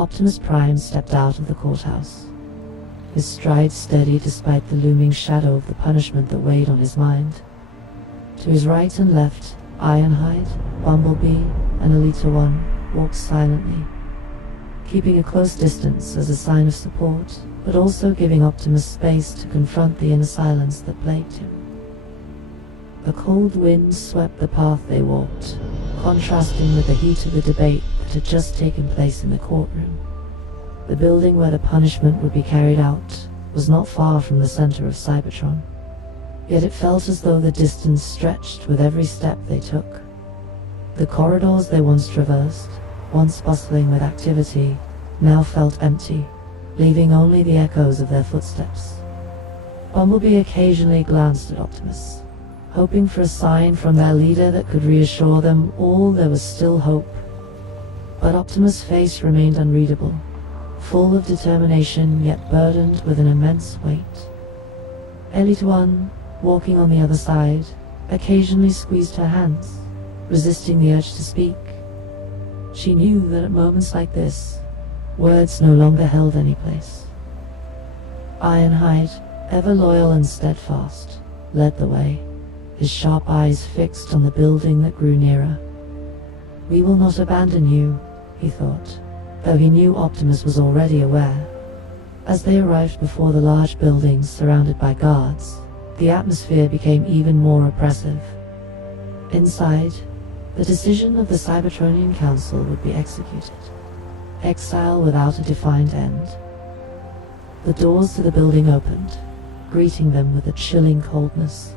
Optimus Prime stepped out of the courthouse, his stride steady despite the looming shadow of the punishment that weighed on his mind. To his right and left, Ironhide, Bumblebee, and Elita One walked silently, keeping a close distance as a sign of support, but also giving Optimus space to confront the inner silence that plagued him. A cold wind swept the path they walked, contrasting with the heat of the debate that had just taken place in the courtroom. The building where the punishment would be carried out was not far from the center of Cybertron, yet it felt as though the distance stretched with every step they took. The corridors they once traversed, once bustling with activity, now felt empty, leaving only the echoes of their footsteps. Bumblebee occasionally glanced at Optimus, hoping for a sign from their leader that could reassure them all there was still hope. But Optimus' face remained unreadable, full of determination yet burdened with an immense weight. Elite One, walking on the other side, occasionally squeezed her hands, resisting the urge to speak. She knew that at moments like this, words no longer held any place. Ironhide, ever loyal and steadfast, led the way, his sharp eyes fixed on the building that grew nearer. "We will not abandon you," he thought, though he knew Optimus was already aware. As they arrived before the large buildings surrounded by guards, the atmosphere became even more oppressive. Inside, the decision of the Cybertronian Council would be executed. Exile without a defined end. The doors to the building opened, greeting them with a chilling coldness.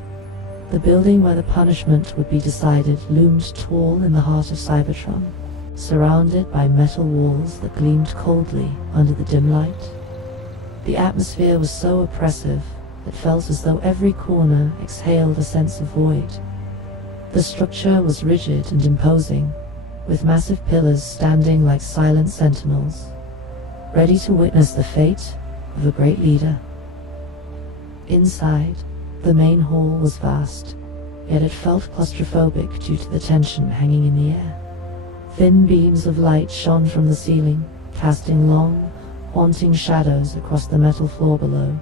The building where the punishment would be decided loomed tall in the heart of Cybertron, surrounded by metal walls that gleamed coldly under the dim light. The atmosphere was so oppressive it felt as though every corner exhaled a sense of void. The structure was rigid and imposing, with massive pillars standing like silent sentinels, ready to witness the fate of a great leader. Inside, the main hall was vast, yet it felt claustrophobic due to the tension hanging in the air. Thin beams of light shone from the ceiling, casting long, haunting shadows across the metal floor below.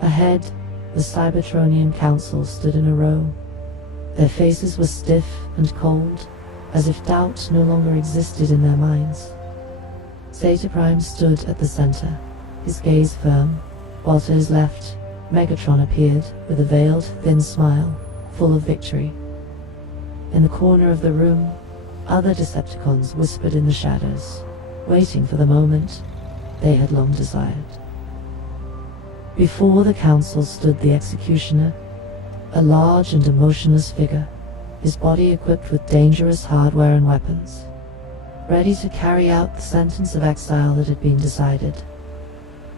Ahead, the Cybertronian Council stood in a row. Their faces were stiff and cold, as if doubt no longer existed in their minds. Zeta Prime stood at the center, his gaze firm, while to his left, Megatron appeared with a veiled, thin smile, full of victory. In the corner of the room, other Decepticons whispered in the shadows, waiting for the moment they had long desired. Before the council stood the executioner, a large and emotionless figure, his body equipped with dangerous hardware and weapons, ready to carry out the sentence of exile that had been decided.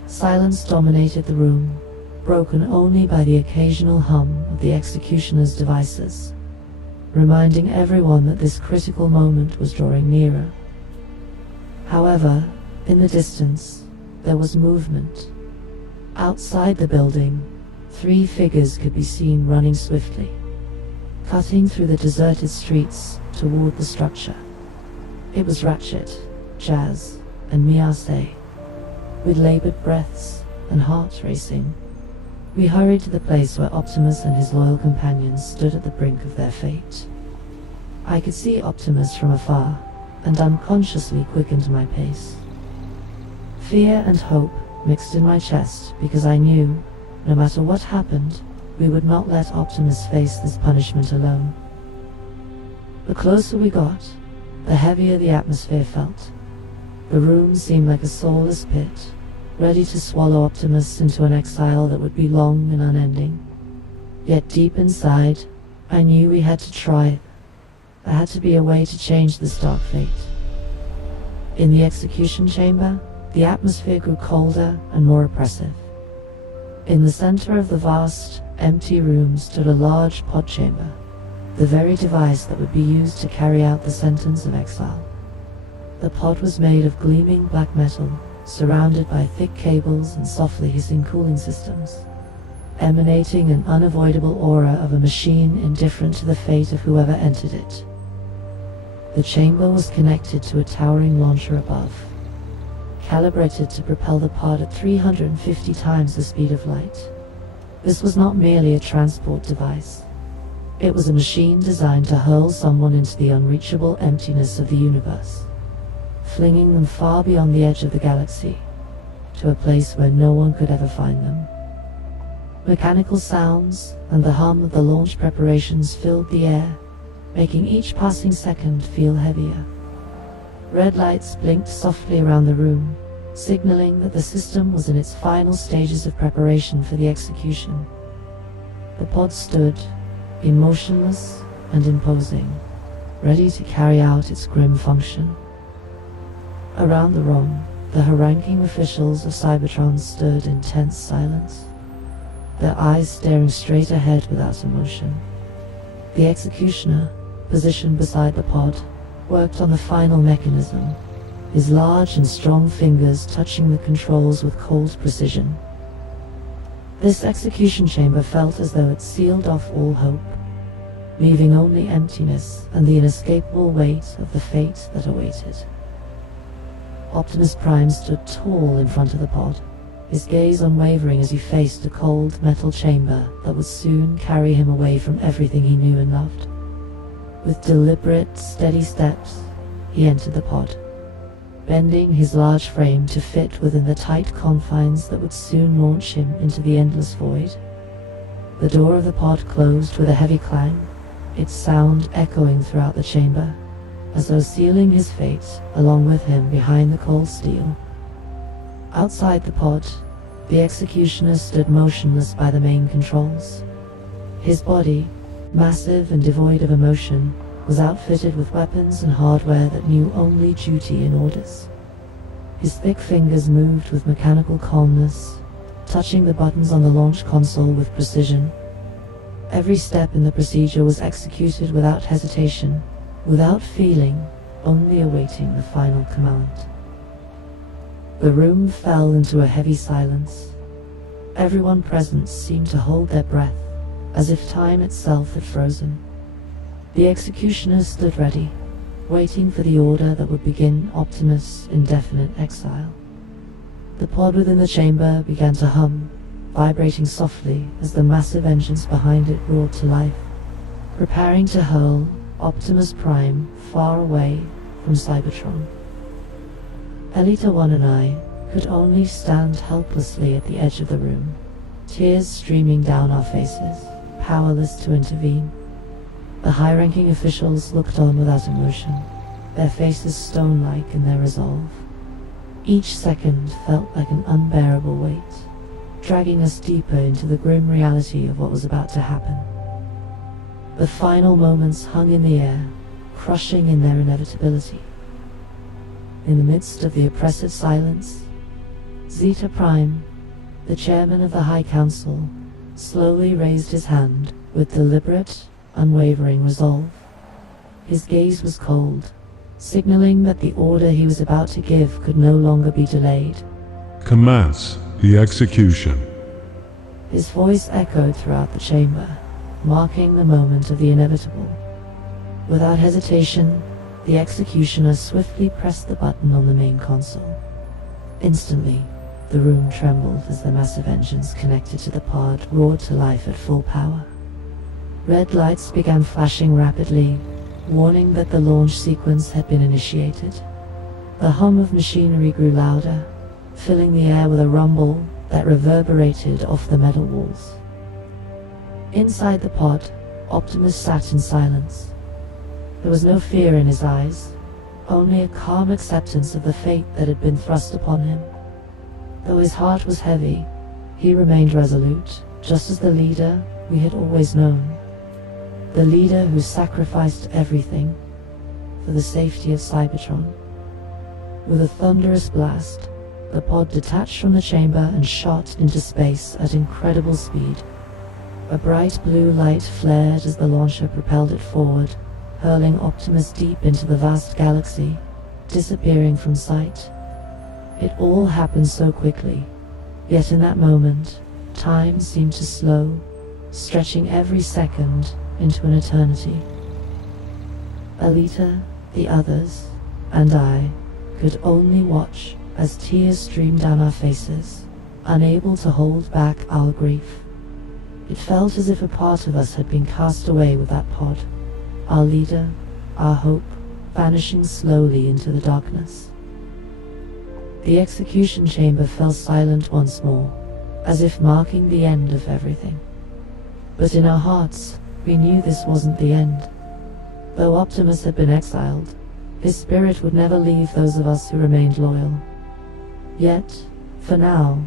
Silence dominated the room, broken only by the occasional hum of the executioner's devices, reminding everyone that this critical moment was drawing nearer. However, in the distance, there was movement. Outside the building, 3 figures could be seen running swiftly, cutting through the deserted streets toward the structure. It was Ratchet, Jazz, and Miyase. With labored breaths and hearts racing, we hurried to the place where Optimus and his loyal companions stood at the brink of their fate. I could see Optimus from afar, and unconsciously quickened my pace. Fear and hope mixed in my chest because I knew, no matter what happened, we would not let Optimus face this punishment alone. The closer we got, the heavier the atmosphere felt. The room seemed like a soulless pit, ready to swallow Optimus into an exile that would be long and unending. Yet deep inside, I knew we had to try. There had to be a way to change this dark fate. In the execution chamber, the atmosphere grew colder and more oppressive. In the center of the vast, empty room stood a large pod chamber, the very device that would be used to carry out the sentence of exile. The pod was made of gleaming black metal, surrounded by thick cables and softly hissing cooling systems, emanating an unavoidable aura of a machine indifferent to the fate of whoever entered it. The chamber was connected to a towering launcher above, calibrated to propel the pod at 350 times the speed of light. This was not merely a transport device. It was a machine designed to hurl someone into the unreachable emptiness of the universe, flinging them far beyond the edge of the galaxy, to a place where no one could ever find them. Mechanical sounds and the hum of the launch preparations filled the air, making each passing second feel heavier. Red lights blinked softly around the room, signaling that the system was in its final stages of preparation for the execution. The pod stood, emotionless and imposing, ready to carry out its grim function. Around the room, the high-ranking officials of Cybertron stood in tense silence, their eyes staring straight ahead without emotion. The executioner, positioned beside the pod, worked on the final mechanism, his large and strong fingers touching the controls with cold precision. This execution chamber felt as though it sealed off all hope, leaving only emptiness and the inescapable weight of the fate that awaited. Optimus Prime stood tall in front of the pod, his gaze unwavering as he faced a cold metal chamber that would soon carry him away from everything he knew and loved. With deliberate, steady steps, he entered the pod, bending his large frame to fit within the tight confines that would soon launch him into the endless void. The door of the pod closed with a heavy clang, its sound echoing throughout the chamber, as though sealing his fate along with him behind the cold steel. Outside the pod, the executioner stood motionless by the main controls. His body, massive and devoid of emotion, was outfitted with weapons and hardware that knew only duty and orders. His thick fingers moved with mechanical calmness, touching the buttons on the launch console with precision. Every step in the procedure was executed without hesitation, without feeling, only awaiting the final command. The room fell into a heavy silence. Everyone present seemed to hold their breath, as if time itself had frozen. The executioners stood ready, waiting for the order that would begin Optimus' indefinite exile. The pod within the chamber began to hum, vibrating softly as the massive engines behind it roared to life, preparing to hurl Optimus Prime far away from Cybertron. Elita 1 and I could only stand helplessly at the edge of the room, tears streaming down our faces, powerless to intervene. The high-ranking officials looked on without emotion, their faces stone-like in their resolve. Each second felt like an unbearable weight, dragging us deeper into the grim reality of what was about to happen. The final moments hung in the air, crushing in their inevitability. In the midst of the oppressive silence, Zeta Prime, the chairman of the High Council, slowly raised his hand with deliberate, unwavering resolve. His gaze was cold, signaling that the order he was about to give could no longer be delayed. Commence the execution. His voice echoed throughout the chamber, marking the moment of the inevitable. Without hesitation, the executioner swiftly pressed the button on the main console. Instantly, the room trembled as the massive engines connected to the pod roared to life at full power. Red lights began flashing rapidly, warning that the launch sequence had been initiated. The hum of machinery grew louder, filling the air with a rumble that reverberated off the metal walls. Inside the pod, Optimus sat in silence. There was no fear in his eyes, only a calm acceptance of the fate that had been thrust upon him. Though his heart was heavy, he remained resolute, just as the leader we had always known. The leader who sacrificed everything for the safety of Cybertron. With a thunderous blast, the pod detached from the chamber and shot into space at incredible speed. A bright blue light flared as the launcher propelled it forward, hurling Optimus deep into the vast galaxy, disappearing from sight. It all happened so quickly, yet in that moment, time seemed to slow, stretching every second into an eternity. Alita, the others, and I could only watch as tears streamed down our faces, unable to hold back our grief. It felt as if a part of us had been cast away with that pod, our leader, our hope, vanishing slowly into the darkness. The execution chamber fell silent once more, as if marking the end of everything. But in our hearts, we knew this wasn't the end. Though Optimus had been exiled, his spirit would never leave those of us who remained loyal. Yet, for now,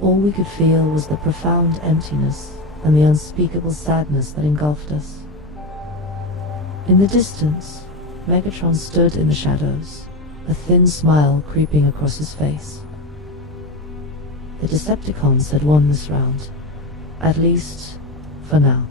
all we could feel was the profound emptiness and the unspeakable sadness that engulfed us. In the distance, Megatron stood in the shadows, a thin smile creeping across his face. The Decepticons had won this round, at least for now.